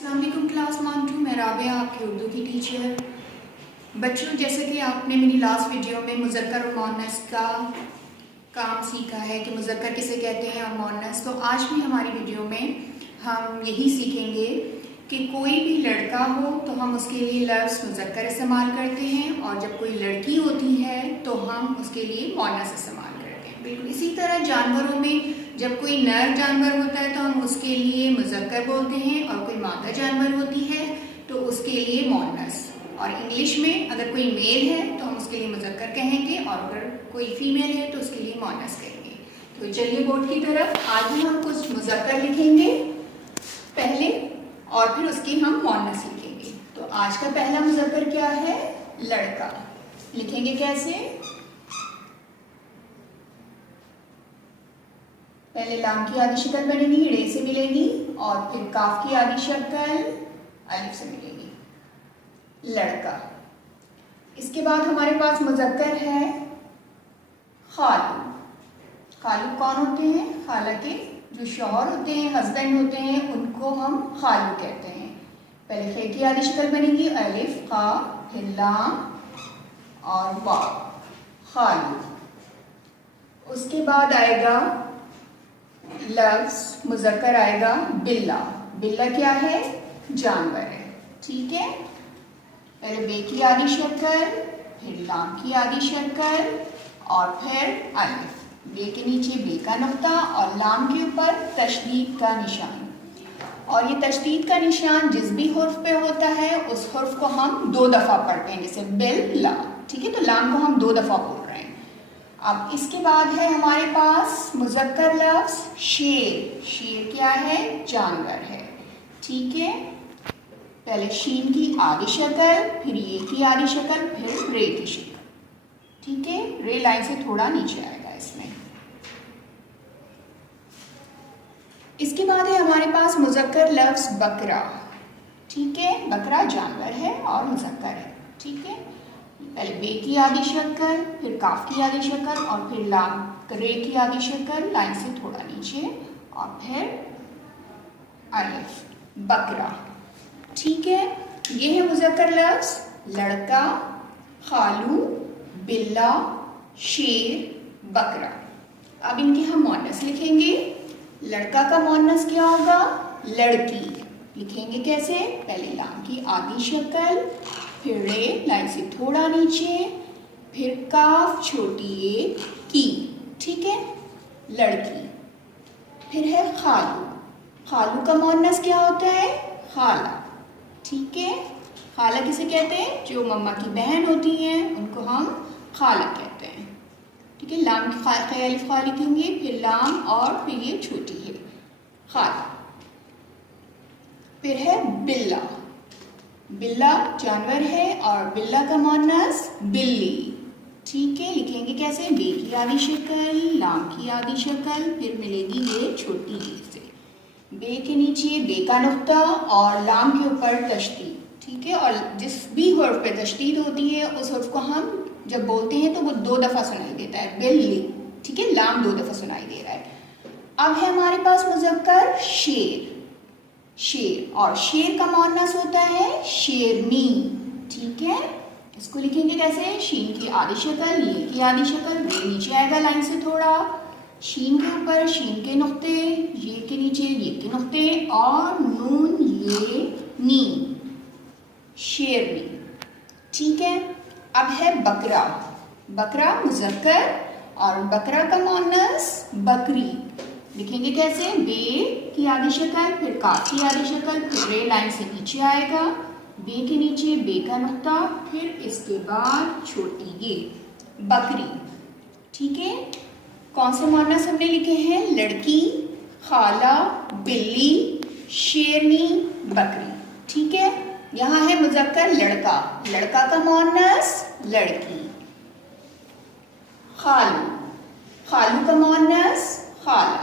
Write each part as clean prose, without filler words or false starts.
السلام علیکم کلاس 1-2، میں رابعہ آپ کی اردو کی ٹیچر۔ بچوں، جیسے کہ آپ نے میری لاسٹ ویڈیو میں مذکر اور مؤنث کا کام سیکھا ہے کہ مذکر کسے کہتے ہیں اور مؤنث، تو آج بھی ہماری ویڈیو میں ہم یہی سیکھیں گے کہ کوئی بھی لڑکا ہو تو ہم اس کے لیے لفظ مذکر استعمال کرتے ہیں، اور جب کوئی لڑکی ہوتی ہے تو ہم اس کے لیے مؤنث استعمال کرتے ہیں۔ بالکل اسی طرح جانوروں میں جب کوئی نر جانور ہوتا ہے تو ہم اس کے لیے مذکر بولتے ہیں، اور کوئی مادہ جانور ہوتی ہے تو اس کے لیے مؤنث۔ اور انگلش میں اگر کوئی میل ہے تو ہم اس کے لیے مذکر کہیں گے، اور اگر کوئی فیمیل ہے تو اس کے لیے مؤنث کہیں گے۔ تو چلیے بورڈ کی طرف، آج بھی ہم کچھ مذکر لکھیں گے پہلے، اور پھر اس کی ہم مؤنث لکھیں گے۔ تو آج کا پہلا مذکر کیا ہے؟ لڑکا۔ لکھیں گے کیسے؟ پہلے لام کی آدھی شکل بنے گی، رے سے ملے گی، اور پھر کاف کی آدھی شکل الف سے ملے گی، لڑکا۔ اس کے بعد ہمارے پاس مذکر ہے خالو۔ خالو کون ہوتے ہیں؟ خالہ کے جو شوہر ہوتے ہیں، ہسبینڈ ہوتے ہیں، ان کو ہم خالو کہتے ہیں۔ پہلے خے کی آدھی شکل بنے گی، الف، خا، پھر لام اور واو، خالو۔ اس کے بعد آئے گا لفظ مذکر، آئے گا بلا۔ بلا کیا ہے؟ جانور ہے، ٹھیک ہے۔ پہلے بے کی آدھی شکل، پھر لام کی آدھی شکل، اور پھر الف۔ بے کے نیچے بے کا نقطہ اور لام کے اوپر تشدید کا نشان۔ اور یہ تشدید کا نشان جس بھی حرف پہ ہوتا ہے اس حرف کو ہم 2 دفعہ پڑھتے ہیں، جیسے بل لا، ٹھیک ہے۔ تو لام کو ہم 2 دفعہ بول رہے ہیں۔ اب اس کے بعد ہے ہمارے پاس مذکر لفظ شیر۔ شیر کیا ہے؟ جانور ہے، ٹھیک ہے۔ پہلے شین کی آدھی شکل، پھر یہ کی آدھی شکل، پھر رے کی شکل، ٹھیک ہے۔ رے لائن سے تھوڑا نیچے آئے گا اس میں۔ اس کے بعد ہے ہمارے پاس مذکر لفظ بکرا، ٹھیک ہے۔ بکرا جانور ہے اور مذکر ہے، ٹھیک ہے۔ پہلے بے کی آدھی شکل، پھر کاف کی آدھی شکل، اور پھر لام رے کی آدھی شکل لائن سے تھوڑا نیچے، اور پھر الف، بکرا، ٹھیک ہے۔ یہ ہے مذکر لفظ لڑکا، خالو، بلا، شیر، بکرا۔ اب ان کی ہم مؤنث لکھیں گے۔ لڑکا کا مؤنث کیا ہوگا؟ لڑکی۔ لکھیں گے کیسے؟ پہلے لام کی آدھی شکل، پھر رے لائن سے تھوڑا نیچے، پھر کاف چھوٹی ایک کی، ٹھیک ہے، لڑکی۔ پھر ہے خالو۔ خالو کا مؤنث کیا ہوتا ہے؟ خالہ، ٹھیک ہے۔ خالہ کسے کہتے ہیں؟ جو مما کی بہن ہوتی ہیں ان کو ہم خالہ کہتے ہیں، ٹھیک ہے۔ لام کی الف خا لکھیں گے، پھر لام اور پھر یہ چھوٹی ہے، خالہ۔ پھر ہے بلا۔ بلا جانور ہے اور بلا کا مؤنث بلی، ٹھیک ہے۔ لکھیں گے کیسے؟ بے کی آدھی شکل، لام کی آدھی شکل، پھر ملے گی یہ چھوٹی جی سے، بے کے نیچے بے کا نقطہ اور لام کے اوپر تشدید، ٹھیک ہے۔ اور جس بھی حرف پہ تشدید ہوتی ہے اس حرف کو ہم جب بولتے ہیں تو وہ 2 دفعہ سنائی دیتا ہے، بلی، ٹھیک ہے۔ لام 2 دفعہ سنائی دے رہا ہے۔ اب ہے ہمارے پاس مذکر شیر۔ شیر، اور شیر کا مؤنث ہوتا ہے شیرنی، ٹھیک ہے۔ اس کو لکھیں گے کیسے؟ شین کی آدھی شکل، یہ کی آدھی شکل، رے نیچے آئے گا لائن سے تھوڑا، شین کے اوپر شین کے نقطے، یہ کے نیچے یہ کے نقطے، اور نون یہ نی، شیرنی، ٹھیک ہے۔ اب ہے بکرا۔ بکرا مذکر اور بکرا کا مؤنث بکری۔ لکھیں گے کیسے؟ بے کی آدھی شکل، پھر کاف کی آدھی شکل، پھر رے لائن سے نیچے آئے گا، بے کے نیچے بے کا نقطہ، پھر اس کے بعد چھوٹی یہ، بکری، ٹھیک ہے۔ کون سے مؤنث ہم نے لکھے ہیں؟ لڑکی، خالہ، بلی، شیرنی، بکری، ٹھیک ہے۔ یہاں ہے مذکر لڑکا۔ لڑکا کا مؤنث لڑکی، خالو۔ خالو کا مؤنث خالہ،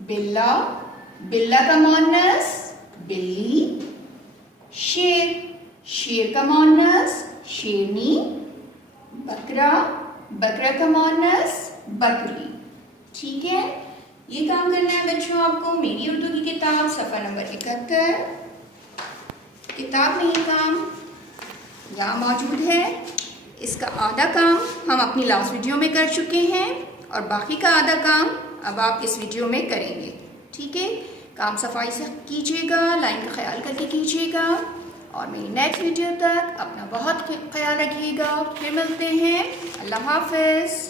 بلا۔ بلا کا مؤنث بلی، شیر۔ شیر کا مؤنث شیرنی، بکرا۔ بکرا کا مؤنث بکری، ٹھیک ہے۔ یہ کام کرنا ہے بچوں آپ کو میری اردو کی کتاب صفحہ نمبر 71 کتاب میں یہ کام یہاں موجود ہے. اس کا آدھا کام ہم اپنی لاسٹ ویڈیو میں کر چکے ہیں اور باقی کا آدھا کام اب آپ اس ویڈیو میں کریں گے. ٹھیک ہے, کام صفائی سے کیجیے گا, لائن کا خیال کر کے کیجیے گا, اور میری نیکسٹ ویڈیو تک اپنا بہت خیال رکھیے گا. پھر ملتے ہیں. اللہ حافظ.